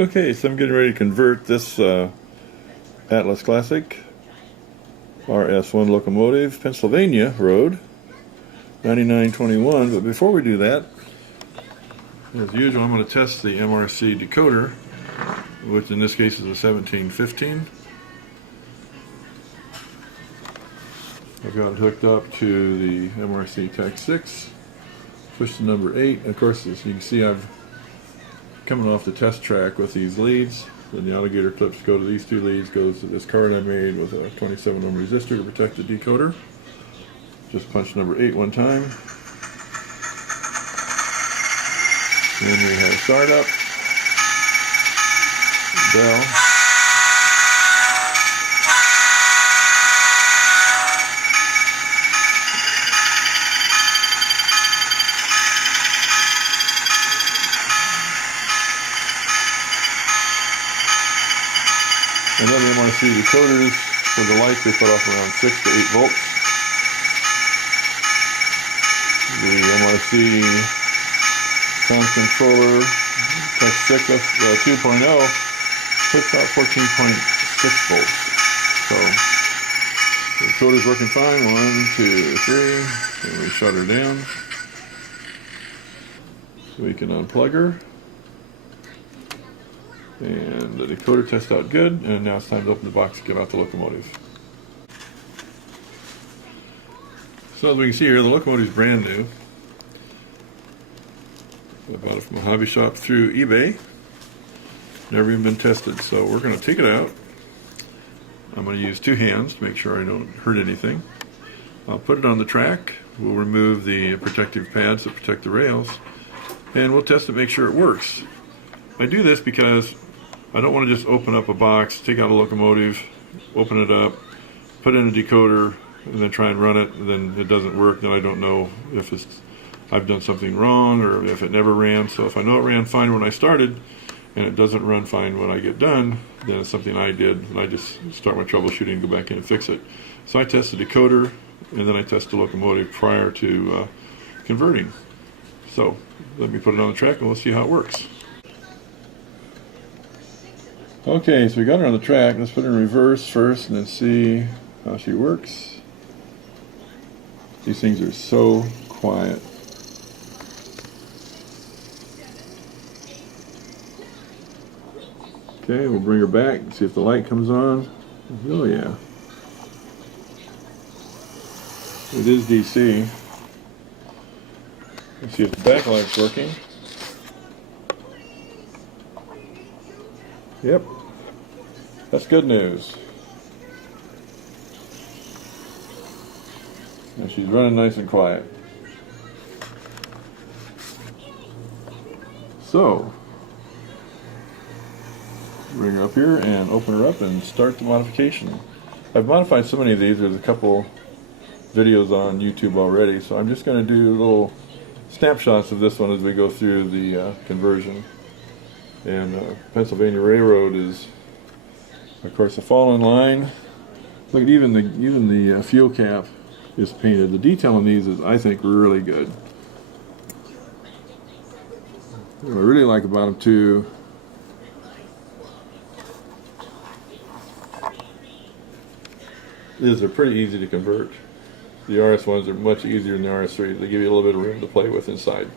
Okay, so I'm getting ready to convert this Atlas Classic RS1 locomotive, Pennsylvania Road, 9921. But before we do that, as usual, I'm going to test the MRC decoder, which in this case is a 1715. I've got it hooked up to the MRC Tech 6, push the number 8, and of course, as you can see, I'm coming off the test track with these leads. Then the alligator clips go to these two leads, goes to this card I made with a 27 ohm resistor to protect the decoder. Just punch number 8 one time. Then we have startup, bell, another MRC decoders for the lights. They put off around 6 to 8 volts. The MRC sound controller Tech 6 2.0 puts out 14.6 volts. So the decoder's working fine. 1, 2, 3. And we shut her down. So we can unplug her. And the decoder tests out good, and now it's time to open the box and get out the locomotive. So as we can see here, the locomotive is brand new. I bought it from a hobby shop through eBay. Never even been tested, so we're going to take it out. I'm going to use 2 hands to make sure I don't hurt anything. I'll put it on the track. We'll remove the protective pads that protect the rails, and we'll test it, make sure it works. I do this because I don't want to just open up a box, take out a locomotive, open it up, put in a decoder, and then try and run it, and then it doesn't work. Then I don't know if I've done something wrong or if it never ran. So if I know it ran fine when I started and it doesn't run fine when I get done, then it's something I did, and I just start my troubleshooting and go back in and fix it. So I test the decoder, and then I test the locomotive prior to converting. So let me put it on the track and we'll see how it works. Okay, so we got her on the track. Let's put her in reverse first and then see how she works. These things are so quiet. Okay, we'll bring her back and see if the light comes on. Oh yeah. It is DC. Let's see if the backlight's working. Yep. That's good news. And she's running nice and quiet. So, bring her up here and open her up and start the modification. I've modified so many of these. There's a couple videos on YouTube already, so I'm just going to do little snapshots of this one as we go through the conversion. And Pennsylvania Railroad is, of course, a fall-in line. Look, even the fuel cap is painted. The detail on these is, I think, really good. What I really like about them too is they're pretty easy to convert. The RS1s are much easier than the RS3s. They give you a little bit of room to play with inside.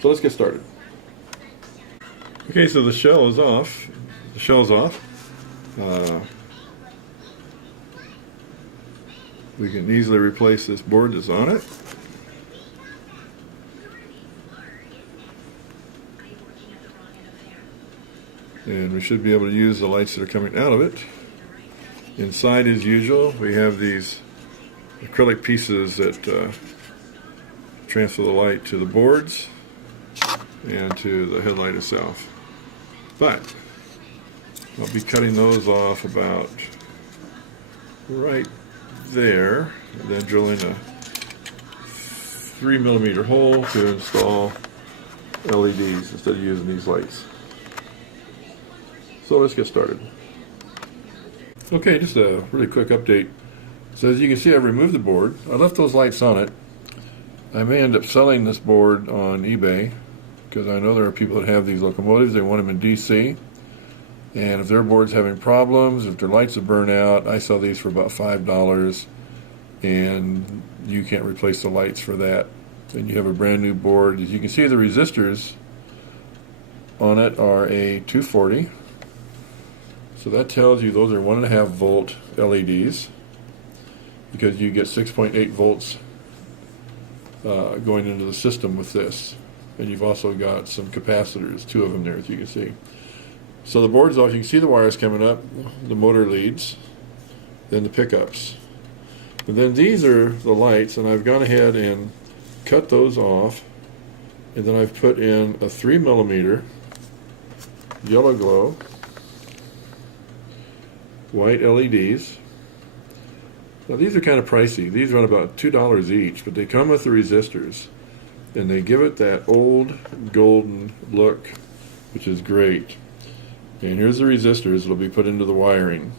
So let's get started. Okay, so the shell is off. The shell's off. We can easily replace this board that's on it. And we should be able to use the lights that are coming out of it. Inside, as usual, we have these acrylic pieces that transfer the light to the boards and to the headlight itself. But I'll be cutting those off about right there, and then drilling a 3mm hole to install LEDs instead of using these lights. So let's get started. Okay, just a really quick update. So as you can see, I've removed the board. I left those lights on it. I may end up selling this board on eBay because I know there are people that have these locomotives. They want them in DC. And if their board's having problems, if their lights have burned out, I sell these for about $5, and you can't replace the lights for that. And you have a brand new board. As you can see, the resistors on it are a 240. So that tells you those are 1.5 volt LEDs, because you get 6.8 volts going into the system with this. And you've also got some capacitors, 2 of them there, as you can see. So the board's off. You can see the wires coming up, the motor leads, then the pickups. And then these are the lights, and I've gone ahead and cut those off, and then I've put in a 3mm yellow glow white LEDs. Now these are kind of pricey. These run about $2 each, but they come with the resistors, and they give it that old golden look, which is great. And here's the resistors that'll be put into the wiring.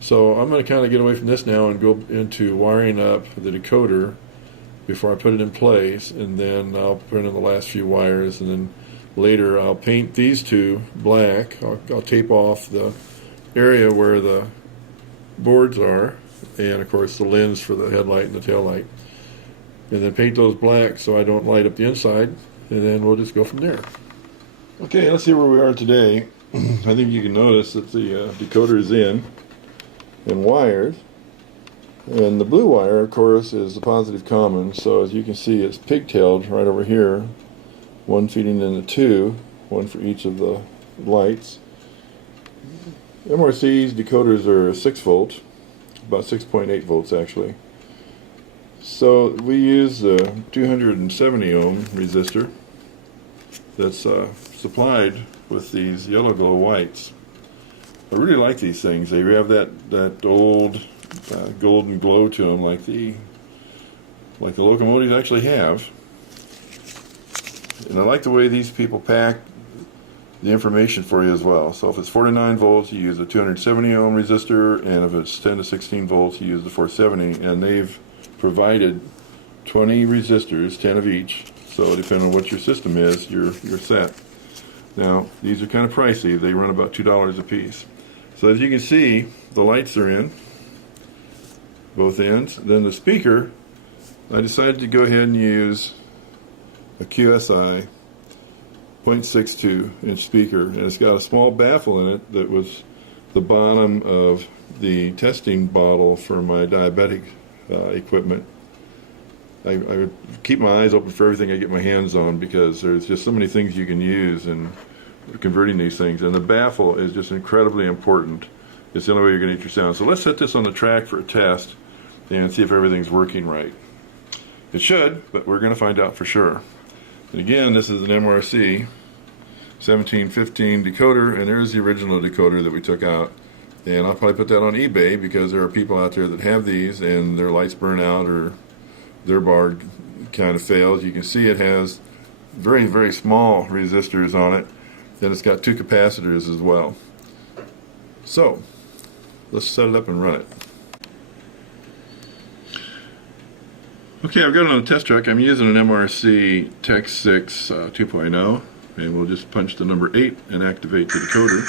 So I'm going to kind of get away from this now and go into wiring up the decoder before I put it in place, and then I'll put in the last few wires, and then later I'll paint these two black. I'll tape off the area where the boards are, and of course the lens for the headlight and the tail light, and then paint those black so I don't light up the inside, and then we'll just go from there. Okay, let's see where we are today. I think you can notice that the decoder is in and wired, and the blue wire, of course, is the positive common. So as you can see, it's pigtailed right over here, one feeding into 2, one for each of the lights. MRC's decoders are 6 volt, about 6.8 volts actually. So we use a 270 ohm resistor that's supplied with these yellow glow whites. I really like these things. They have that old golden glow to them, like the locomotives actually have. And I like the way these people pack the information for you as well. So if it's 49 volts, you use a 270 ohm resistor, and if it's 10 to 16 volts, you use the 470. And they've provided 20 resistors, 10 of each. So depending on what your system is, you're set. Now, these are kind of pricey. They run about $2 a piece. So as you can see, the lights are in both ends. Then the speaker, I decided to go ahead and use a QSI 0.62 inch speaker, and it's got a small baffle in it that was the bottom of the testing bottle for my diabetic equipment. I would keep my eyes open for everything I get my hands on, because there's just so many things you can use in converting these things, and the baffle is just incredibly important. It's the only way you're going to get your sound. So let's set this on the track for a test and see if everything's working right. It should, but we're going to find out for sure. And again, this is an MRC1715 decoder, and there's the original decoder that we took out. And I'll probably put that on eBay, because there are people out there that have these and their lights burn out or their bar kind of fails. You can see it has very, very small resistors on it. Then it's got 2 capacitors as well. So let's set it up and run it. Okay, I've got it on the test track. I'm using an MRC Tech 6 2.0, and we'll just punch the number 8 and activate the decoder.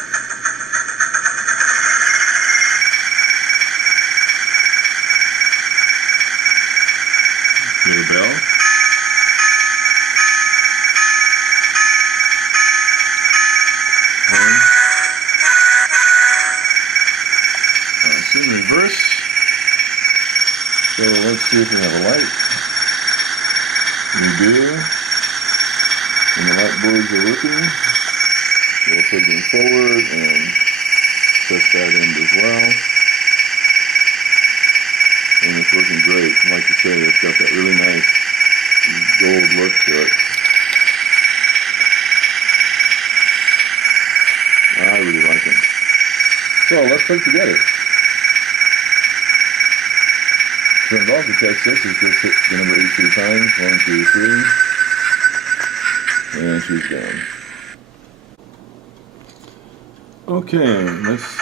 Hear the bell. It's in reverse. So let's see if we have a light. We do. And the light boards are working. So we'll put them forward and test that end as well. And it's working great. Like I say, it's got that really nice gold look to it. I really like them. So let's put it together. Turned off the Tech 6 is just hit the number 8 3 times. 1, 2, 3. And she's gone. Okay, let's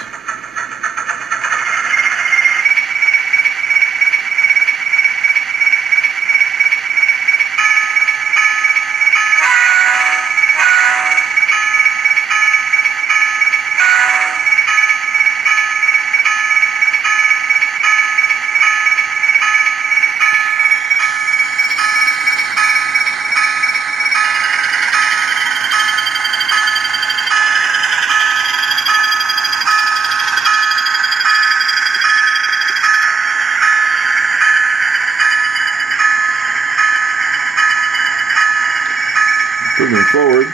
bring them forward.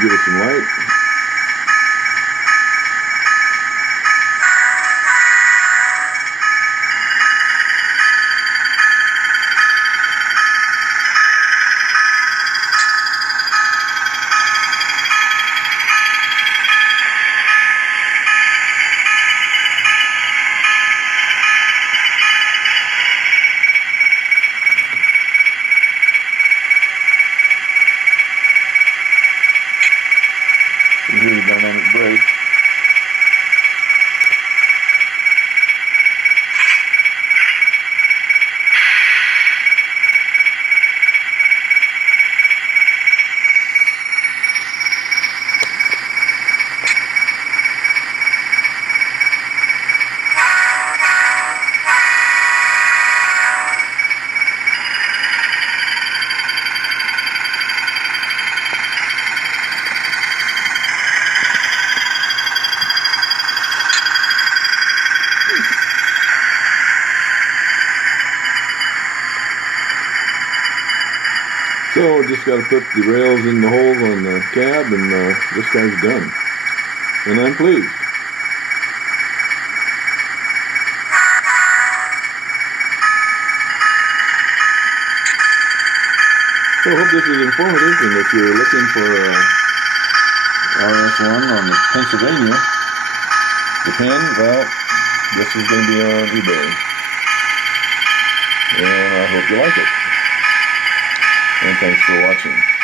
Give it some light. Here's the dynamic brake. So just got to put the rails in the holes on the cab, and this guy's done. And I'm pleased. So I hope this is informative, and if you're looking for RS1 on the Pennsylvania, Japan, well, this is going to be on eBay. And I hope you like it. And thanks for watching.